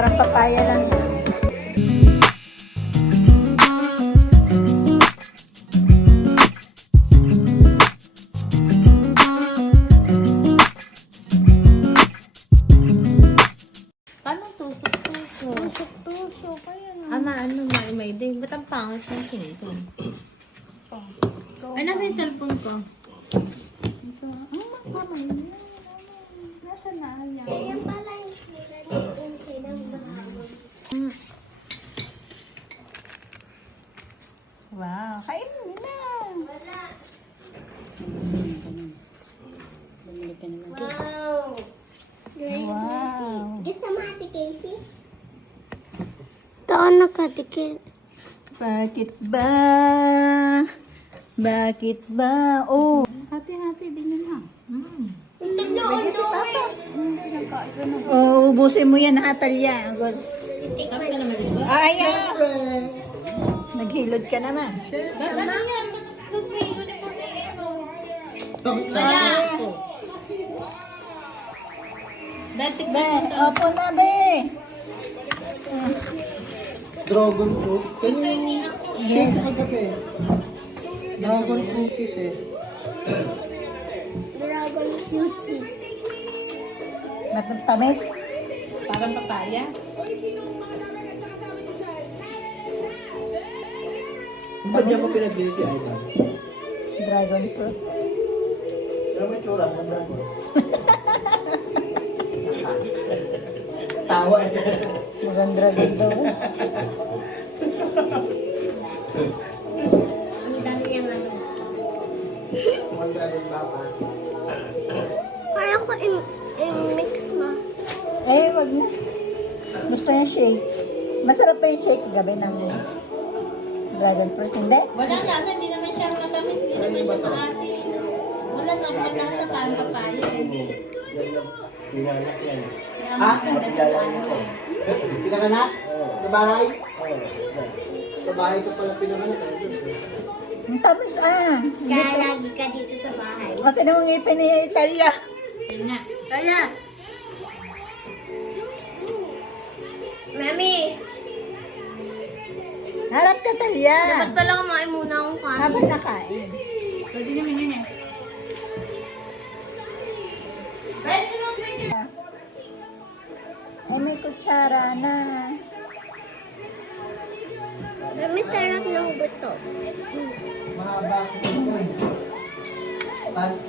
Parang papaya lang yan. Paano tusok-tusok? Tusok-tusok. Kaya nga. Ama, ano may day. Ba't ang pangit ng singko? Ay, nasa yung cellphone ko. Ito. Mamay na. Nasa na yan? Kaya pala yung pinagbahawan. Wow. Kain na. Wala. Bumili ka naman. Wow. Wow. Gusto mo Ate Casey? Ito nakatikit. Bakit ba? Bakit ba? Oh. Hati-hati din yun ha. Ito doon doon. Hindi, nagkain ko na. Oh, ubusin mo yan, ha, Talia. Good. Tapos ka naman dito. Ayan! Naghilod ka naman. Ano yan? Supremo ni Kaya! Datik Be, opo na, be! Dragon fruit. Ganyan yung shake kagabi. Dragon fruities eh. Dragon cuties. Matatamis. Parang papaya. Ba't niya ko pinabili si Aidan? Dragon fruit. Pero may tsura ng dragon. Tawa eh. Mukhang dragon daw. Ang dami yung ano. Mukhang dragon papa. Kaya ko i-mix mo. Eh, wag na. Gusto niya shake. Masarap pa yung shake gabi ng dragon fruit, hindi? Walang lasa, hindi naman siya matamis, hindi naman siya maasim. Wala naman lasa, parang papaya eh. Pinanganak yan. Kaya Ha? maganda sa ano eh. Pinanganak? Sa bahay? Sa bahay ko pala pinanganak. Ang tamis, ah. Kaya lagi ka dito sa bahay. Kasi nang ngipin ni Talia. Yun nga. Kaya, Mami, Harap ka, Talia. dapat pala kumain muna akong kanin. Habang nakain. Pwede naman yun eh. Ay, may kutsara na. Mami, sarap ng buto. Mahaba ako naman. Pants.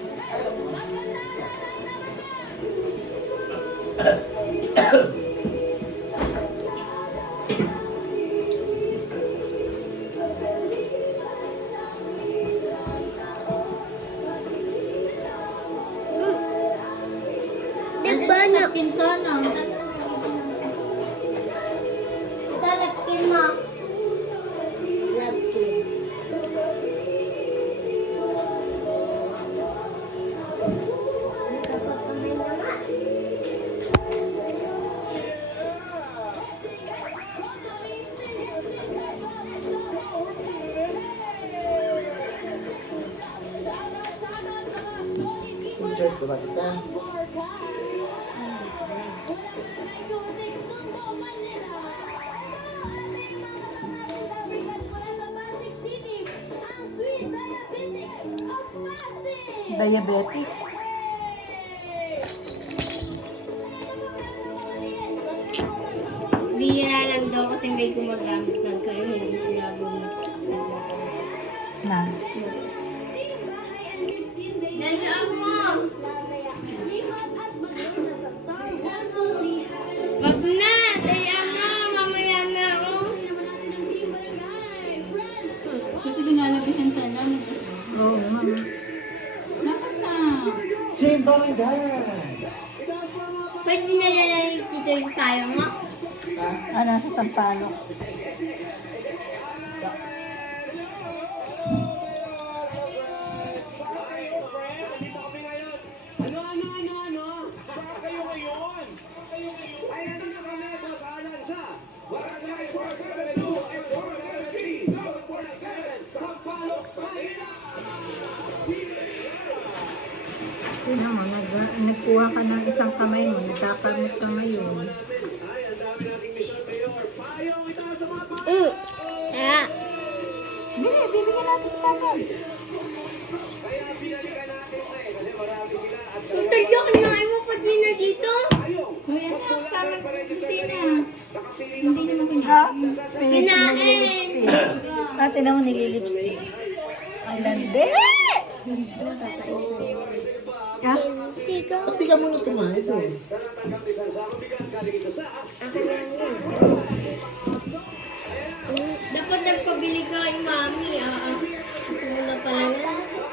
Diba na? pinto, no? Lalapkin mo. Lalapkin. Kapag-kamay naman. T-shirt ko ba kita? Diabetic. Bihira lang daw kasi may gumagamit ng kaya hindi sila bumalik. Na. Dalian mo! Wag na! Dalian mo! Mamaya na ako! Kasi dinalagay siyang talan. Oo, ma'am. Dapat na. Team Barangay! Pwede na yan dito yung tayo mo? Ah, nasa Sampaloc. Tingnan mo, nagkuha ka ng isang ng kamay mo. Nagkakamot ka ngayon. Ah. Bili, bibigyan natin si Papa. Tutal yung kinain mo pa din na dito? Uy, anak, tama hindi na. Hindi naman Ha? kinain. Nililipstick. Ate naman nililipstick. Ang landi! Ha? Pati ka muna kumain ito. Dapat nagpabili ka kay mami, ah. Muna pala na.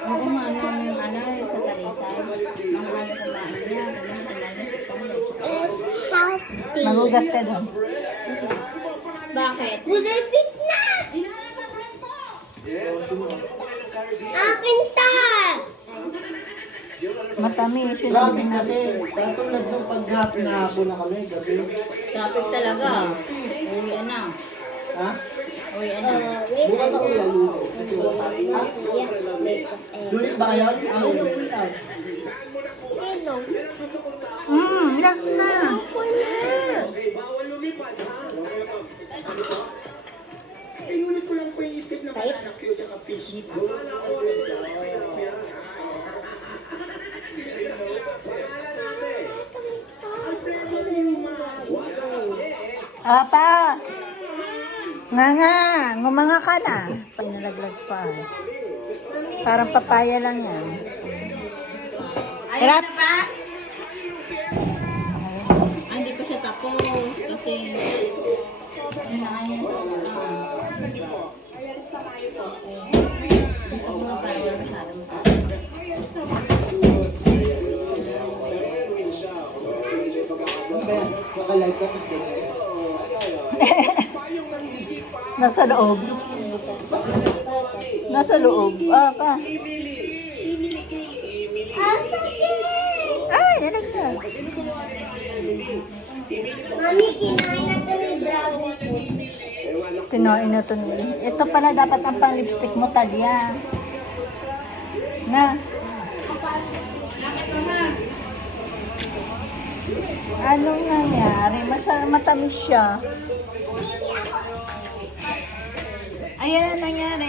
Oo nga, ano yung ano, sa talisay. Ang ano kumain niya, ganyan, kinain sa pangit. Magugas ka doon. Bakit? Magabit na! Akin ta! Matamis yung Grabe binag. kasi, katulad nung paghapon na hapon na kami, gabi. Traffic talaga. Uwi na. Ha? Uwi na. Bukas ako yan, Lunes. Lunes ba kayo? Sino ulan? Last na. Apa! Nga, ngumanga ka na. Pinalaglag pa. Parang papaya lang yan. Ayaw na pa? Ah, hindi pa siya tapos. Kasi, yun na kaya. Ano ba yan? Naka-live ka, tapos ganyan. Nasa loob. Nasa loob. Ah, pa. Ay, nalaglag. Mami, kinain natin yung dragon fruit. Kinain na ito. Ito pala dapat ang pang-lipstick mo, Talia. Na. Anong nangyari? Matamis siya. Ayan ang nangyari.